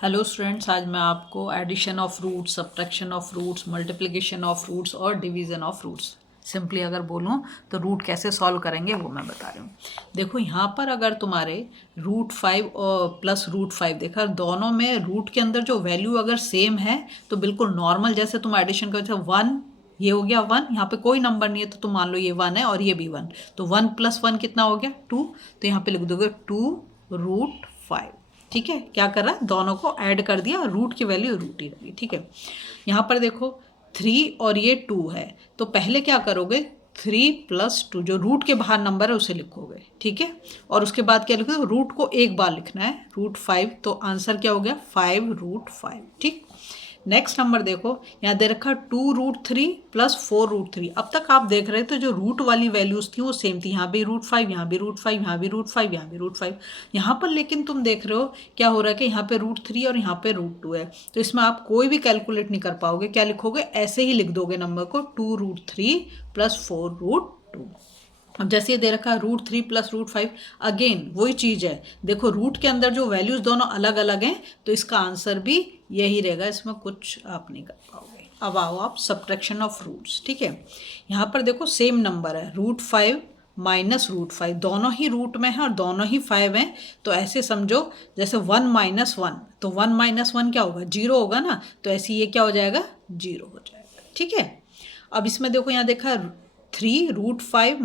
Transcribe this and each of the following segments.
Hello students, आज मैं आपको addition of roots, subtraction of roots, multiplication of roots और डिवीज़न ऑफ रूट्स, सिंपली अगर बोलूँ तो रूट कैसे सॉल्व करेंगे वो मैं बता रही हूँ। देखो यहाँ पर अगर तुम्हारे √5 और प्लस √5 देखा, दोनों में रूट के अंदर जो वैल्यू अगर सेम है तो बिल्कुल नॉर्मल, जैसे तुम एडिशन करते हो 1, ये हो गया 1, यहाँ पे कोई नंबर नहीं है तो तुम मान लो ये 1 है और ये भी 1, तो 1 + 1 कितना हो गया 2, तो यहाँ पे लिख दोगे 2√5। ठीक है, क्या कर रहा है, दोनों को ऐड कर दिया, रूट की वैल्यू रूट ही रही। ठीक है, यहाँ पर देखो 3 और ये 2 है, तो पहले क्या करोगे 3 + 2, जो रूट के बाहर नंबर है उसे लिखोगे। ठीक है, और उसके बाद क्या लिखोगे, रूट को एक बार लिखना है, √5, तो आंसर क्या हो गया 5√5। ठीक, नेक्स्ट नंबर देखो, यहाँ दे रखा 2√3 + 4√3। अब तक आप देख रहे थे जो रूट वाली वैल्यूज थी वो सेम थी, यहाँ भी √5, यहाँ भी √5, यहाँ भी √5, यहाँ भी √5। यहाँ पर लेकिन तुम देख रहे हो क्या हो रहा है कि यहाँ पे √3 और यहाँ पे √2 है, तो इसमें आप कोई भी कैलकुलेट नहीं कर पाओगे। क्या लिखोगे, ऐसे ही लिख दोगे नंबर को, 2√3 + 4√2। अब जैसे ये दे रखा है √3 + √5, अगेन वही चीज़ है। देखो रूट के अंदर जो वैल्यूज़ दोनों अलग अलग हैं, तो इसका आंसर भी यही रहेगा, इसमें कुछ आप नहीं कर पाओगे। अब आओ आप सब्ट्रैक्शन ऑफ रूट्स। ठीक है, यहाँ पर देखो सेम नंबर है, √5 - √5, दोनों ही रूट में है और दोनों ही 5 हैं, तो ऐसे समझो जैसे 1 - 1, तो 1 - 1 क्या होगा, 0 होगा ना, तो ऐसे ये क्या हो जाएगा, 0 हो जाएगा। ठीक है, अब इसमें देखो यहाँ देखा 3√5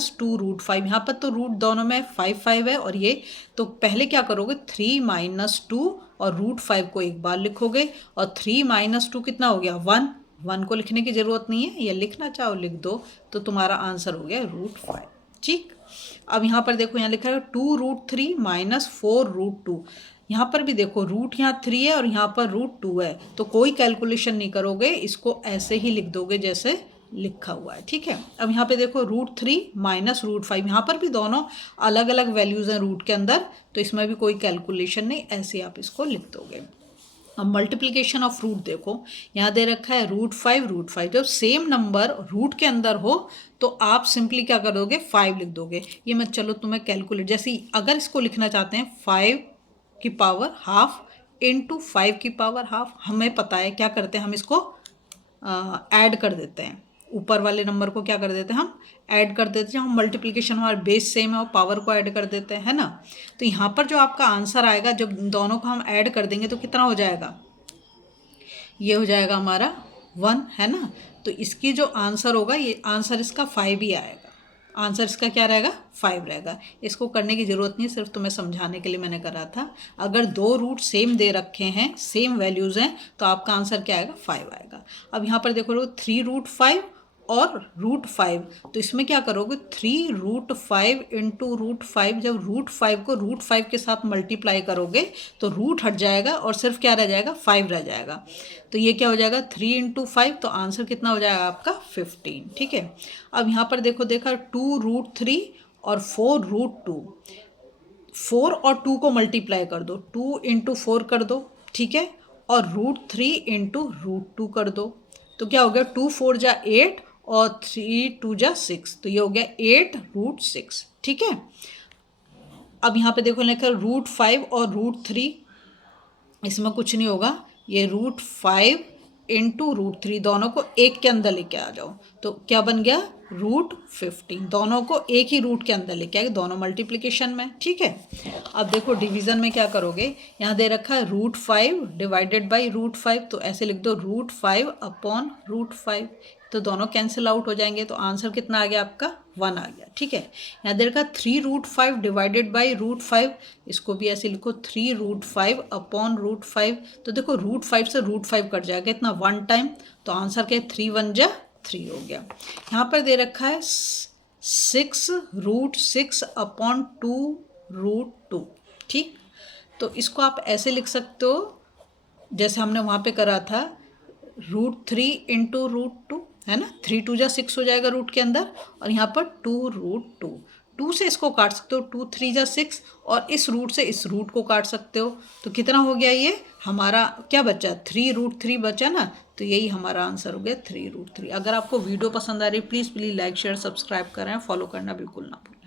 - 2√5, यहाँ पर तो रूट दोनों में 5 है और ये, तो पहले क्या करोगे 3 - 2 और √5 को एक बार लिखोगे, और 3 - 2 कितना हो गया 1, 1 को लिखने की ज़रूरत नहीं है, ये लिखना चाहो लिख दो, तो तुम्हारा आंसर हो गया √5। ठीक, अब यहाँ पर देखो, यहाँ लिखा है 2√3 - 4√2, यहाँ पर भी देखो रूट यहाँ 3 है और यहाँ पर √2 है, तो कोई कैलकुलेशन नहीं करोगे, इसको ऐसे ही लिख दोगे जैसे लिखा हुआ है। ठीक है, अब यहाँ पे देखो √3 - √5, यहाँ पर भी दोनों अलग अलग वैल्यूज़ हैं रूट के अंदर, तो इसमें भी कोई कैलकुलेशन नहीं, ऐसे आप इसको लिख दोगे। अब मल्टीप्लिकेशन ऑफ रूट देखो, यहाँ दे रखा है √5, जब सेम नंबर रूट के अंदर हो तो आप सिंपली क्या करोगे 5 लिख दोगे। ये मैं चलो तुम्हें कैलकुलेट, जैसे अगर इसको लिखना चाहते हैं 5 की पावर हाफ इंटू 5 की पावर हाफ, हमें पता है क्या करते हैं, हम इसको ऐड कर देते हैं, ऊपर वाले नंबर को क्या कर देते हैं, हम ऐड कर देते हैं, हम मल्टीप्लिकेशन हमारा बेस सेम है और पावर को ऐड कर देते हैं, है ना। तो यहाँ पर जो आपका आंसर आएगा, जब दोनों को हम ऐड कर देंगे तो कितना हो जाएगा, ये हो जाएगा हमारा 1, है ना। तो इसकी जो आंसर होगा, ये आंसर इसका 5 ही आएगा, आंसर इसका क्या रहेगा 5 रहेगा। इसको करने की ज़रूरत नहीं, सिर्फ तुम्हें समझाने के लिए मैंने करा था। अगर दो रूट सेम दे रखे हैं, सेम वैल्यूज़ हैं, तो आपका आंसर क्या आएगा 5 आएगा। अब यहाँ पर देखो 3√5 और √5, तो इसमें क्या करोगे 3√5 इंटू √5, जब √5 को √5 के साथ मल्टीप्लाई करोगे तो रूट हट जाएगा और सिर्फ क्या रह जाएगा 5 रह जाएगा, तो ये क्या हो जाएगा 3 × 5, तो आंसर कितना हो जाएगा आपका 15। ठीक है, अब यहाँ पर देखा 2√3 और 4√2, 4 और 2 को मल्टीप्लाई कर दो, 2 × 4 कर दो, ठीक है, और √3 × √2 कर दो, तो क्या हो गया 2 × 4 = 8 और 3 × 2 = 6, तो ये हो गया 8√6। ठीक है, अब यहाँ पे देखो लिखा √5 और √3, इसमें कुछ नहीं होगा, ये √5 × √3 दोनों को एक के अंदर लेके आ जाओ, तो क्या बन गया √15, दोनों को एक ही रूट के अंदर लेके आए, दोनों मल्टीप्लिकेशन में। ठीक है, अब देखो डिवीज़न में क्या करोगे, यहाँ दे रखा है √5 / √5, तो ऐसे लिख दो √5 / √5, तो दोनों कैंसिल आउट हो जाएंगे, तो आंसर कितना आ गया आपका 1 आ गया। ठीक है, यहाँ दे रखा 3√5 / √5, इसको भी ऐसे लिखो 3√5 / √5, तो देखो √5 से √5 कट जाएगा इतना 1 टाइम, तो आंसर क्या है 3 × 1 = 3 हो गया। यहाँ पर दे रखा है 6√6 / 2√2। ठीक, तो इसको आप ऐसे लिख सकते हो जैसे हमने वहाँ पे करा था √3 × √2, है ना, 3 × 2 = 6 हो जाएगा रूट के अंदर, और यहाँ पर 2√2, 2 से इसको काट सकते हो, 2 × 3 = 6, और इस रूट से इस रूट को काट सकते हो, तो कितना हो गया, ये हमारा क्या बचा 3√3 बचा ना, तो यही हमारा आंसर हो गया 3√3। अगर आपको वीडियो पसंद आ रही है प्लीज़ लाइक शेयर सब्सक्राइब करें, फॉलो करना बिल्कुल ना भूलें।